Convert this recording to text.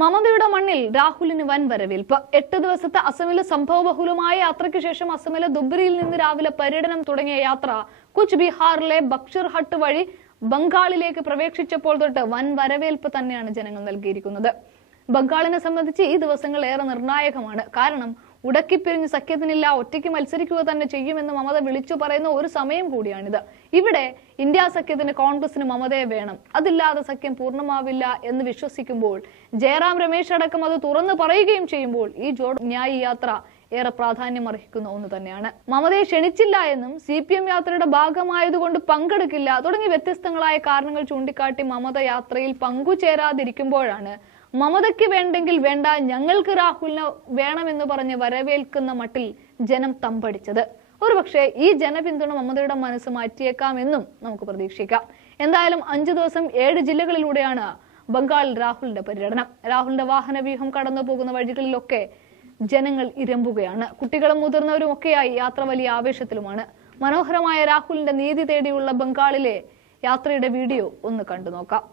മമതയുടെ മണ്ണിൽ രാഹുലിന് വൻ വരവേൽപ്പ്. എട്ട് ദിവസത്തെ അസമിലെ സംഭവബഹുലമായ യാത്രയ്ക്ക് ശേഷം അസമിലെ ദുബ്രിയിൽ നിന്ന് രാവിലെ പര്യടനം തുടങ്ങിയ യാത്ര കുച്ച് ബീഹാറിലെ ബക്ഷർ ഹട്ട് വഴി ബംഗാളിലേക്ക് പ്രവേശിച്ചപ്പോൾ തൊട്ട് വൻ വരവേൽപ്പ് തന്നെയാണ് ജനങ്ങൾ നൽകിയിരിക്കുന്നത്. ബംഗാളിനെ സംബന്ധിച്ച് ഈ ദിവസങ്ങൾ ഏറെ നിർണായകമാണ്. കാരണം ഉടക്കിപ്പിരിഞ്ഞ് സഖ്യത്തിനില്ല ഒറ്റയ്ക്ക് മത്സരിക്കുക തന്നെ ചെയ്യുമെന്ന് മമത വിളിച്ചു പറയുന്ന ഒരു സമയം കൂടിയാണിത്. ഇവിടെ ഇന്ത്യ സഖ്യത്തിന് കോൺഗ്രസിന് മമതയെ വേണം. അതില്ലാതെ സഖ്യം പൂർണമാവില്ല എന്ന് വിശ്വസിക്കുമ്പോൾ ജയറാം രമേശ് അടക്കം അത് തുറന്നു പറയുകയും ചെയ്യുമ്പോൾ ഈ ജോഡ് ന്യായ യാത്ര ഏറെ പ്രാധാന്യം അർഹിക്കുന്ന ഒന്ന് തന്നെയാണ്. മമതയെ ക്ഷണിച്ചില്ല എന്നും സി പി എം യാത്രയുടെ ഭാഗമായതുകൊണ്ട് പങ്കെടുക്കില്ല തുടങ്ങി വ്യത്യസ്തങ്ങളായ കാരണങ്ങൾ ചൂണ്ടിക്കാട്ടി മമത യാത്രയിൽ പങ്കുചേരാതിരിക്കുമ്പോഴാണ് മമതയ്ക്ക് വേണ്ടെങ്കിൽ വേണ്ട ഞങ്ങൾക്ക് രാഹുലിനെ വേണമെന്ന് പറഞ്ഞ് വരവേൽക്കുന്ന മട്ടിൽ ജനം തമ്പടിച്ചത്. ഒരുപക്ഷെ ഈ ജനപിന്തുണ മമതയുടെ മനസ്സ് മാറ്റിയേക്കാമെന്നും നമുക്ക് പ്രതീക്ഷിക്കാം. എന്തായാലും അഞ്ചു ദിവസം ഏഴ് ജില്ലകളിലൂടെയാണ് ബംഗാൾ രാഹുലിന്റെ പര്യടനം. രാഹുലിന്റെ വാഹന വ്യൂഹം കടന്നു പോകുന്ന വഴികളിലൊക്കെ ജനങ്ങൾ ഇരമ്പുകയാണ്. കുട്ടികളും മുതിർന്നവരും ഒക്കെയായി യാത്ര വലിയ ആവേശത്തിലുമാണ്. മനോഹരമായ രാഹുലിന്റെ നീതി തേടിയുള്ള ബംഗാളിലെ യാത്രയുടെ വീഡിയോ ഒന്ന് കണ്ടു നോക്കാം